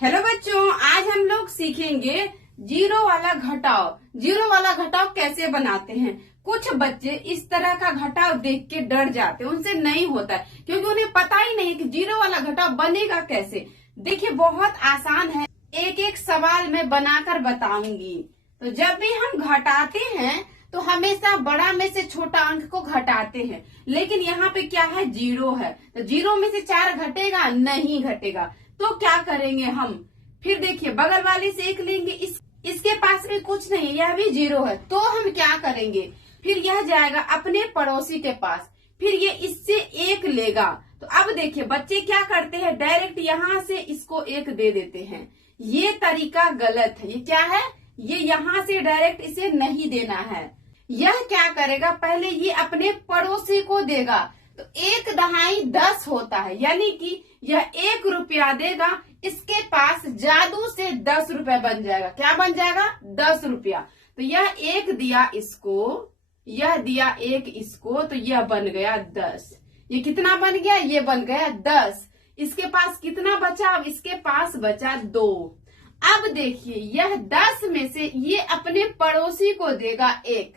Hello बच्चों, आज हम लोग सीखेंगे जीरो वाला घटाव। जीरो वाला घटाव कैसे बनाते हैं। कुछ बच्चे इस तरह का घटाव देख के डर जाते हैं, उनसे नहीं होता है क्योंकि उन्हें पता ही नहीं कि जीरो वाला घटाव बनेगा कैसे। देखिए बहुत आसान है, एक एक सवाल मैं बनाकर बताऊंगी। तो जब भी हम घटाते हैं तो हमेशा बड़ा में से छोटा अंक को घटाते हैं, लेकिन यहाँ पे क्या है, जीरो है। तो जीरो में से 4 घटेगा? नहीं घटेगा। तो क्या करेंगे हम, फिर देखिए बगल वाले से 1 लेंगे, इसके पास भी कुछ नहीं, यह भी जीरो है। तो हम क्या करेंगे, फिर यह जाएगा अपने पड़ोसी के पास, फिर ये इससे 1 लेगा। तो अब देखिए बच्चे क्या करते हैं, डायरेक्ट यहाँ से इसको 1 दे देते हैं। ये तरीका गलत है। ये क्या है, ये यहाँ से डायरेक्ट इसे नहीं देना है। यह क्या करेगा, पहले ये अपने पड़ोसी को देगा। तो 1 दहाई 10 होता है, यानी कि यह 1 रुपया देगा, इसके पास जादू से 10 रुपया बन जाएगा। क्या बन जाएगा, 10 रुपया। तो यह 1 दिया इसको, यह दिया 1 इसको, तो यह बन गया 10। ये कितना बन गया, ये बन गया 10। इसके पास कितना बचा, अब इसके पास बचा 2। अब देखिए यह 10 में से ये अपने पड़ोसी को देगा 1,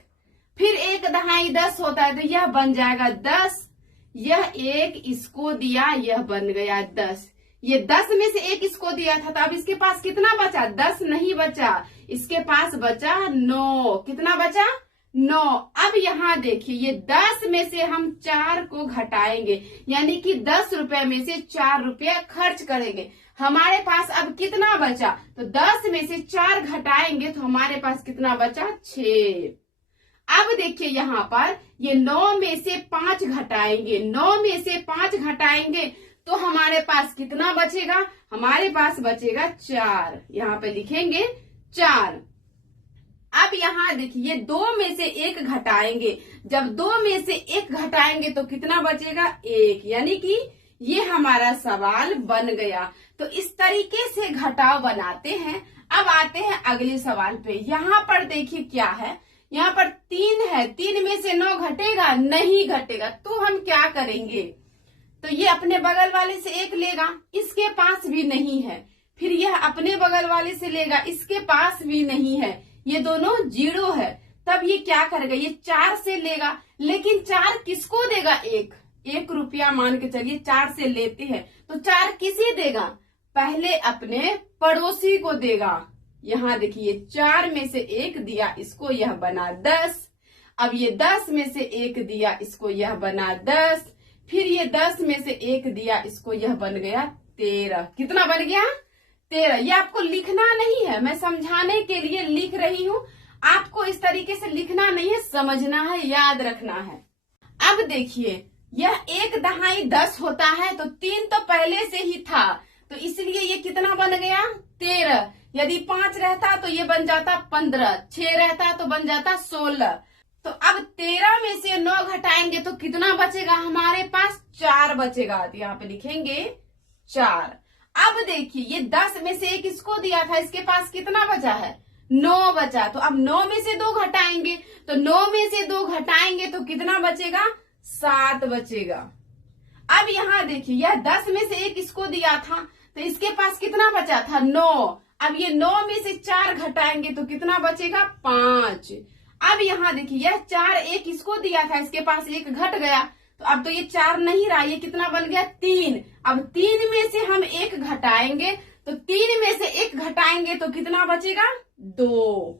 फिर 1 दहाई 10 होता है, तो यह बन जाएगा 10। यह 1 इसको दिया, यह बन गया 10। ये 10 में से 1 इसको दिया था, तो अब इसके पास कितना बचा, 10 नहीं बचा, इसके पास बचा 9। कितना बचा, 9। अब यहाँ देखिए ये 10 में से हम 4 को घटाएंगे, यानी कि 10 रुपए में से 4 रुपया खर्च करेंगे। हमारे पास अब कितना बचा, तो 10 में से 4 घटाएंगे तो हमारे पास कितना बचा, 6। अब देखिए यहाँ पर ये 9 में से 5 घटाएंगे, 9 में से 5 घटाएंगे तो हमारे पास कितना बचेगा, हमारे पास बचेगा 4। यहाँ पे लिखेंगे 4। अब यहाँ देखिए ये 2 में से 1 घटाएंगे, जब 2 में से 1 घटाएंगे तो कितना बचेगा, 1, यानी कि ये हमारा सवाल बन गया। तो इस तरीके से घटाव बनाते हैं। अब आते हैं अगले सवाल पे। यहाँ पर देखिए क्या है, यहाँ पर 3 है, 3 में से 9 घटेगा, नहीं घटेगा। तो हम क्या करेंगे, तो ये अपने बगल वाले से 1 लेगा, इसके पास भी नहीं है, फिर यह अपने बगल वाले से लेगा, इसके पास भी नहीं है, ये दोनों जीरो है। तब ये क्या करेगा, ये 4 से लेगा, लेकिन 4 किसको देगा, 1 रुपया मान के चलिए 4 से लेते हैं, तो 4 किसे देगा, पहले अपने पड़ोसी को देगा। यहाँ देखिए 4 में से 1 दिया इसको, यह बना 10। अब ये 10 में से 1 दिया इसको, यह बना 10। फिर ये 10 में से 1 दिया इसको, यह बन गया 13। कितना बन गया, 13। ये आपको लिखना नहीं है, मैं समझाने के लिए लिख रही हूँ। आपको इस तरीके से लिखना नहीं है, समझना है, याद रखना है। अब देखिए यह 1 दहाई 10 होता है, तो 3 तो पहले से ही था, तो इसलिए ये कितना बन गया, 13। यदि 5 रहता तो ये बन जाता 15, 6 रहता तो बन जाता 16। तो अब 13 में से 9 घटाएंगे तो कितना बचेगा, हमारे पास 4 बचेगा। तो यहाँ पे लिखेंगे 4। अब देखिए ये 10 में से 1 इसको दिया था, इसके पास कितना बचा है, 9 बचा। तो अब 9 में से 2 घटाएंगे, तो 9 में से 2 घटाएंगे तो कितना बचेगा, 7 बचेगा। अब यहाँ देखिए यह 10 में से 1 इसको दिया था, तो इसके पास कितना बचा था, 9। अब ये 9 में से 4 घटाएंगे तो कितना बचेगा, 5। अब यहाँ देखिए यह 4 1 इसको दिया था, इसके पास 1 घट गया, तो अब तो ये 4 नहीं रहा, ये कितना बन गया, 3। अब 3 में से हम 1 घटाएंगे, तो 3 में से 1 घटाएंगे तो कितना बचेगा, 2।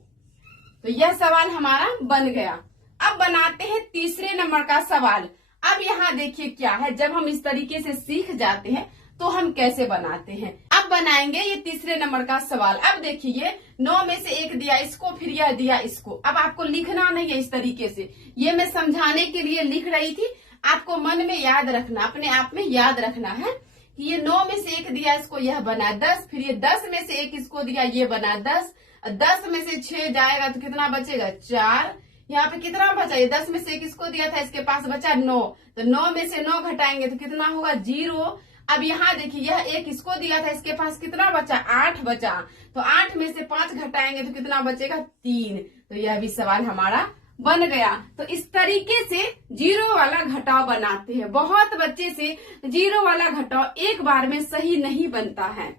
तो यह सवाल हमारा बन गया। अब बनाते हैं तीसरे नंबर का सवाल। अब यहाँ देखिए क्या है, जब हम इस तरीके से सीख जाते हैं तो हम कैसे बनाते हैं। अब बनाएंगे ये तीसरे नंबर का सवाल। अब देखिए 9 में से 1 दिया इसको, फिर यह दिया इसको। अब आपको लिखना नहीं है इस तरीके से, ये मैं समझाने के लिए लिख रही थी, आपको मन में याद रखना, अपने आप में याद रखना है कि ये 9 में से 1 दिया इसको, यह बना 10। फिर ये 10 में से 1 इसको दिया, ये बना 10। 10 में से 6 जाएगा तो कितना बचेगा, 4। यहाँ पे कितना बचा, ये 10 में से 1 इसको दिया था, इसके पास बचा 9। तो 9 में से 9 घटाएंगे तो कितना होगा, 0। अब यहाँ देखिए यह 1 इसको दिया था, इसके पास कितना बचा, 8 बचा। तो 8 में से 5 घटाएंगे तो कितना बचेगा, 3। तो यह भी सवाल हमारा बन गया। तो इस तरीके से जीरो वाला घटाव बनाते हैं। बहुत बच्चे से जीरो वाला घटाव एक बार में सही नहीं बनता है।